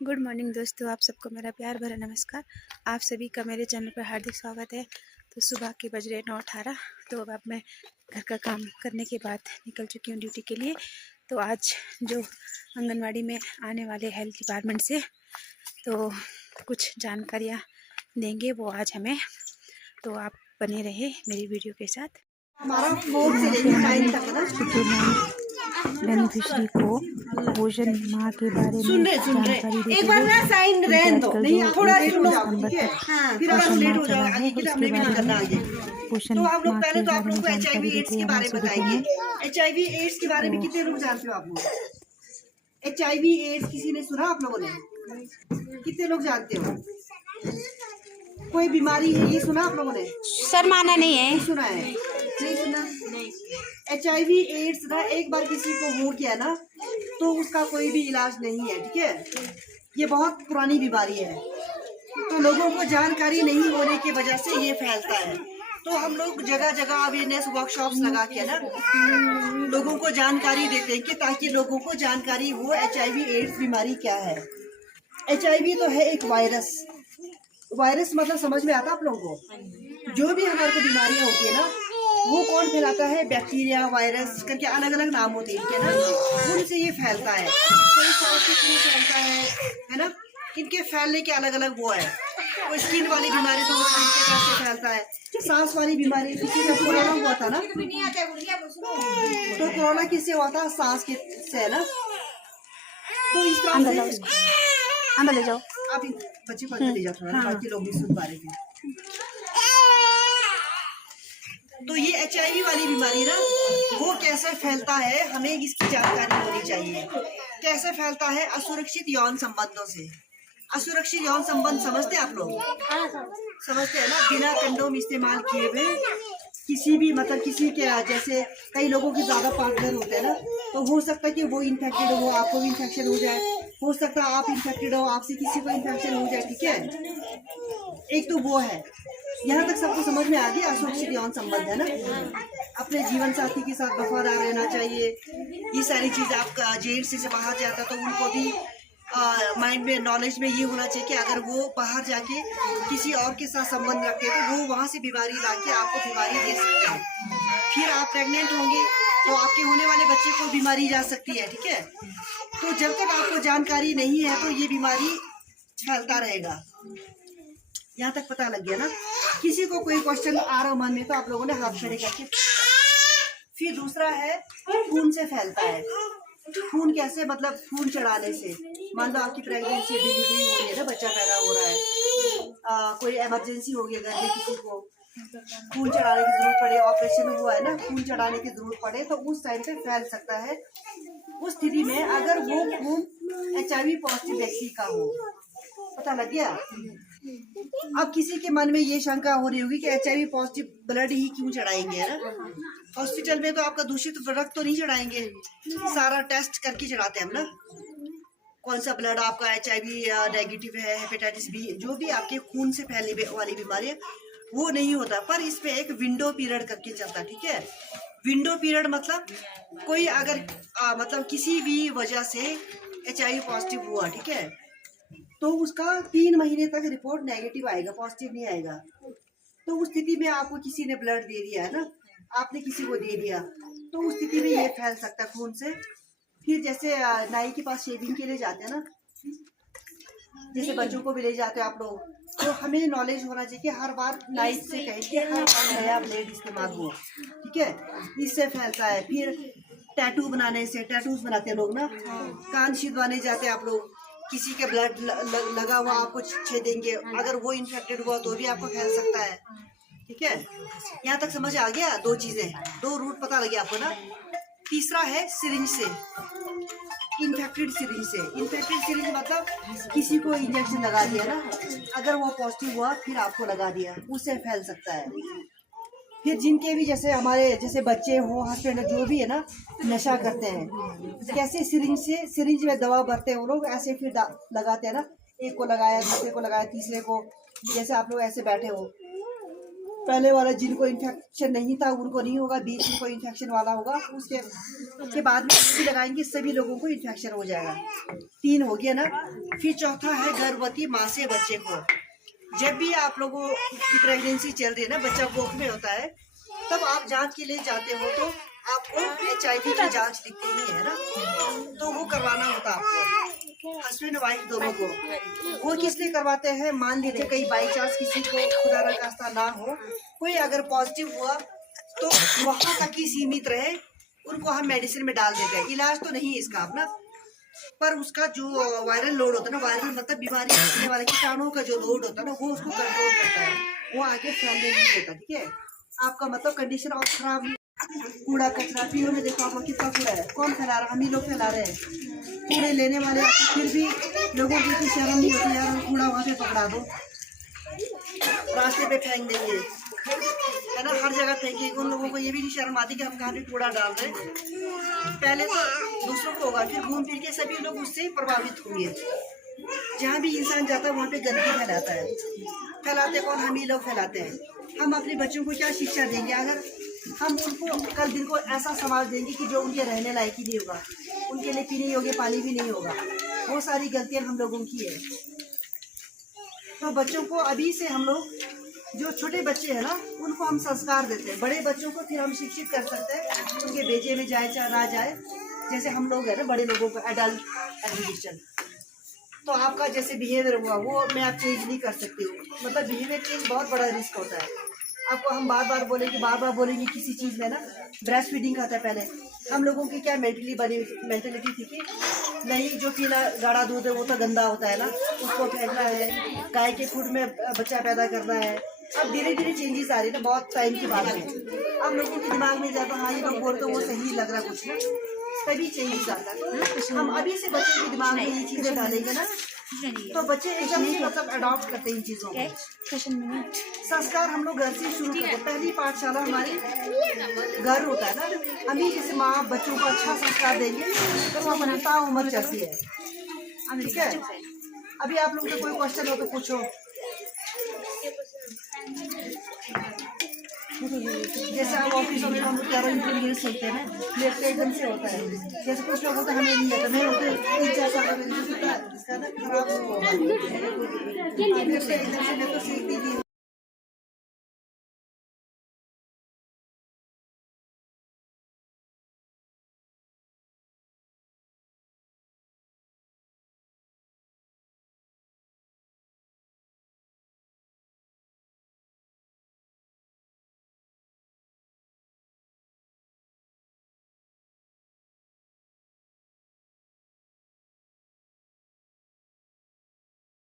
Good morning दोस्तों, आप सबको मेरा प्यार भरा नमस्कार। आप सभी का मेरे चैनल पर हार्दिक स्वागत है। तो सुबह के बज रहे 9:18। तो अब मैं घर का काम करने के बाद निकल चुकी हूँ ड्यूटी के लिए। तो आज जो आंगनवाड़ी में आने वाले हेल्थ डिपार्टमेंट से तो कुछ जानकारियाँ देंगे वो आज हमें, तो आप बने रहे मेरी वीडियो के साथ। हमारा 4 से लेकर 9 तक ना बेनिफिशरी को पोषण माह के बारे में जानकारी देते एक बार ना साइन रहने दो, नहीं थोड़ा सुनो, ठीक है? फिर आप लेट हो जाओगे आगे के लिए हमने भी ना करना आगे। तो आप लोग पहले तो आप लोग को HIV एड्स के बारे में बताएंगे। HIV एड्स के बारे में कितने लोग जानते हो आप लोग? HIV एड्स किसी ने सुना आप लोगों ने? कितने लोग जानते हो? कोई बीमारी है ये सुना आप लोगों ने? सर माना नहीं है, नहीं सुना है, नहीं सुना। HIV एड्स ना एक बार किसी को हो गया ना तो उसका कोई भी इलाज नहीं है, ठीक है? ये बहुत पुरानी बीमारी है, तो लोगों को जानकारी नहीं होने की वजह से ये फैलता है। तो हम लोग जगह जगह अवेयरनेस वर्कशॉप्स लगा के ना लोगों को जानकारी देते हैं कि ताकि लोगों को जानकारी हो HIV एड्स बीमारी क्या है। HIV तो है एक वायरस। वायरस मतलब समझ में आता आप लोगों को? जो भी हमारे को बीमारियां होती है ना वो कौन फैलाता है? बैक्टीरिया, वायरस करके अलग अलग नाम होते हैं इनके ना, उनसे ये फैलता है। कोई सांस के थ्रू फैलता है ना? इनके फैलने के अलग अलग वो है। कोई स्किन वाली बीमारी तो वो सांस के कैसे फैलता है, सांस वाली बीमारी किसी का कोरोना हुआ था ना, तो कोरोना किससे हुआ था? सांस के से ना। तो इस तरह से अंदर ले जाओ, आप बच्चे को अंदर ले जाओ थोड़ा, बाकी लोग भी सुन पा रहे थे। तो ये HIV वाली बीमारी ना वो कैसे फैलता है हमें इसकी जानकारी होनी चाहिए। कैसे फैलता है? असुरक्षित यौन संबंधों से। असुरक्षित यौन संबंध समझते हैं आप लोग? समझते हैं ना? बिना कंडोम इस्तेमाल किए हुए किसी भी मतलब किसी के जैसे कई लोगों के ज्यादा पार्टनर होते हैं ना, तो हो सकता है कि वो इन्फेक्टेड हो, आपको भी इन्फेक्शन हो जाए, हो सकता है आप इन्फेक्टेड हो, आपसे किसी को इन्फेक्शन हो जाए, ठीक है? एक तो वो है। यहाँ तक सबको समझ में आ गया असुरक्षित यौन संबंध है ना? अपने जीवन साथी के साथ वफादार रहना चाहिए। ये सारी चीज आपका जेंट्स से बाहर जाता तो उनको भी माइंड में नॉलेज में ये होना चाहिए कि अगर वो बाहर जाके किसी और के साथ संबंध रखते हैं तो वो वहाँ से बीमारी लाके आपको बीमारी दे सकते हैं। फिर आप प्रेग्नेंट होंगे तो आपके होने वाले बच्चे को बीमारी जा सकती है, ठीक है? तो जब तक आपको जानकारी नहीं है तो ये बीमारी फैलता रहेगा। यहाँ तक पता लग गया ना? किसी को कोई क्वेश्चन आ रहा मन में तो आप लोगों ने हाथ खड़े करके। फिर दूसरा है खून से फैलता है। खून कैसे? मतलब खून चढ़ाने से। मान लो आपकी प्रेगनेंसी, डिलीवरी हो रही है ना, बच्चा पैदा हो रहा है, कोई इमरजेंसी हो गई घर में, किसी को खून चढ़ाने की जरूरत पड़े, ऑपरेशन हुआ है ना, खून चढ़ाने की जरूरत पड़े तो उस टाइम पे फैल सकता है। उस स्थिति में अगर वो खून HIV पॉजिटिव व्यक्ति का हो, पता लग गया? अब किसी के मन में ये शंका हो रही होगी कि HIV पॉजिटिव ब्लड ही क्यों चढ़ाएंगे, है ना? हॉस्पिटल में तो आपका दूषित रक्त तो नहीं चढ़ाएंगे, सारा टेस्ट करके चढ़ाते हैं हम ना, कौन सा ब्लड आपका HIV नेगेटिव है, हेपेटाइटिस B, जो भी आपके खून से फैलने वाली बीमारी है वो नहीं होता। पर इसमें एक विंडो पीरियड करके चलता, ठीक है? विंडो पीरियड मतलब कोई अगर मतलब किसी भी वजह से HIV पॉजिटिव हुआ, ठीक है, तो उसका 3 महीने तक रिपोर्ट नेगेटिव आएगा, पॉजिटिव नहीं आएगा। तो उस स्थिति में आपको किसी ने ब्लड दे दिया है ना, आपने किसी को दे दिया, तो उस स्थिति में ये फैल सकता है खून से। फिर जैसे नाई के पास शेविंग के लिए जाते हैं ना, जैसे बच्चों को भी ले जाते हैं आप लोग, तो हमें नॉलेज होना चाहिए कि हर बार नाई से कहें कि हर बार नया ब्लेड इस्तेमाल हो, ठीक है? इससे फैलता है। फिर टैटू बनाने से, टैटूज बनाते हैं लोग ना, कान छिदवाने जाते हैं आप लोग, किसी के ब्लड लगा हुआ आपको छेदेंगे, अगर वो इन्फेक्टेड हुआ तो भी आपको फैल सकता है, ठीक है? यहाँ तक समझ आ गया? 2 चीजें, 2 रूट पता लगे आपको ना? तीसरा है सिरिंज से, इन्फेक्टेड सिरिंज से। इन्फेक्टेड सिरिंज मतलब किसी को इंजेक्शन लगा दिया ना, अगर वो पॉजिटिव हुआ फिर आपको लगा दिया, उससे फैल सकता है। फिर जिनके भी जैसे हमारे जैसे बच्चे हो, हस्बैंड जो भी है ना, नशा करते हैं, कैसे सिरिंज से, सिरिंज में दवा भरते हैं वो लोग, ऐसे फिर लगाते हैं ना, एक को लगाया, दूसरे को लगाया, तीसरे को। जैसे आप लोग ऐसे बैठे हो, पहले वाला जिनको इन्फेक्शन नहीं था उनको नहीं होगा, बीच में कोई इन्फेक्शन वाला होगा, उसके बाद में भी लगाएंगे, सभी लोगों को इन्फेक्शन हो जाएगा। 3 हो गया ना? फिर चौथा है गर्भवती माँ से बच्चे को। जब भी आप लोगों की प्रेगनेंसी चल रही है ना, बच्चा कोख में होता है, तब आप जांच के लिए जाते हो तो आपको HIV की जांच लिखती ही है ना, तो वो करवाना होता है आपको, हस्बैंड वाइफ दोनों को। वो किस लिए करवाते हैं? मान लीजिए कहीं बाई चांस किसी को खुदा न खास्ता ना हो, कोई अगर पॉजिटिव हुआ तो वहां तक ही सीमित रहे, उनको हम मेडिसिन में डाल देते हैं। इलाज तो नहीं है इसका अपना, पर उसका जो वायरल लोड होता है ना, वायरल मतलब बीमारी फैलने वाले कीटाणुओं का जो लोड होता है ना, वो उसको कंट्रोल करता है, वो आगे फैलने नहीं देता। ठीक है, आपका मतलब कंडीशन और खराब नहीं। कूड़ा कचरा पीओ में देखो आप लोग कितना कूड़ा है, कौन फैला रहा है? हम ही लोग फैला रहे हैं। कूड़े लेने वाले आते, फिर भी लोगों की इतनी शर्म नहीं होती यार, कूड़ा वहाँ पे पकड़ा दो, रास्ते पे फेंक देंगे, है ना, हर जगह फेंकेंगे। उन लोगों को ये भी नहीं शर्म आती कि हम कहाँ पे कूड़ा डाल रहे हैं। पहले तो दूसरों को होगा, फिर घूम फिर के सभी लोग उससे प्रभावित होंगे। जहाँ भी इंसान जाता है वहाँ पे गंदगी फैलाता है। फैलाते कौन? हम ही लोग फैलाते हैं। हम अपने बच्चों को क्या शिक्षा देंगे अगर हम उनको कल दिन को ऐसा समाज देंगे कि जो उनके रहने लायक ही नहीं होगा, उनके लिए पीने योग्य पानी भी नहीं होगा। वो सारी गलतियाँ हम लोगों की है। तो बच्चों को अभी से हम लोग, जो छोटे बच्चे हैं ना, उनको हम संस्कार देते हैं। बड़े बच्चों को फिर हम शिक्षित कर सकते हैं, उनके बेजे में जाए चाहे ना जाए। जैसे हम लोग है ना, बड़े लोगों को एडल्ट एजुकेशन, तो आपका जैसे बिहेवियर हुआ वो मैं आप चेंज नहीं कर सकती हूँ। मतलब बिहेवियर चेंज बहुत बड़ा रिस्क होता है। आपको हम बार बार बोलेंगे किसी चीज़ में ना, ब्रेस्ट फीडिंग खाता है पहले हम लोगों की क्या मेंटेलिटी थी कि नहीं, जो पीला गाढ़ा दूध है वो तो गंदा होता है ना, उसको फेंकना है, गाय के खुद में बच्चा पैदा करना है। अब धीरे धीरे चेंजेस आ रही है ना, बहुत टाइम की बात है। अब लोगों के दिमाग में जाता हाँ ये लोग बोलते वो सही लग रहा कुछ ना, तभी चेंजेस आता है। तो हम अभी से बच्चों के दिमाग में ये चीज़ें डालेंगे ना, तो बच्चे एकदम से मतलब अडॉप्ट करते हैं इन चीज़ों को। संस्कार हम लोग घर से शुरू करते हैं। पहली पाठशाला हमारी घर होता है ना। हम ही जैसे माँ बच्चों को अच्छा संस्कार देंगे तो वो हमारी ताउम्र चलती है। ठीक है, अभी आप लोगों का कोई क्वेश्चन हो तो पूछो। जैसे हम ऑफिस में हम लोग 11 इंटरव्यू सीखते हैं ना, मेरे से एकदम से होता है। जैसे कुछ लोग होता है हमें नहीं आता, मैं होते 3-4 साल में इसका ना खराब होगा, मैं तो सीखती थी।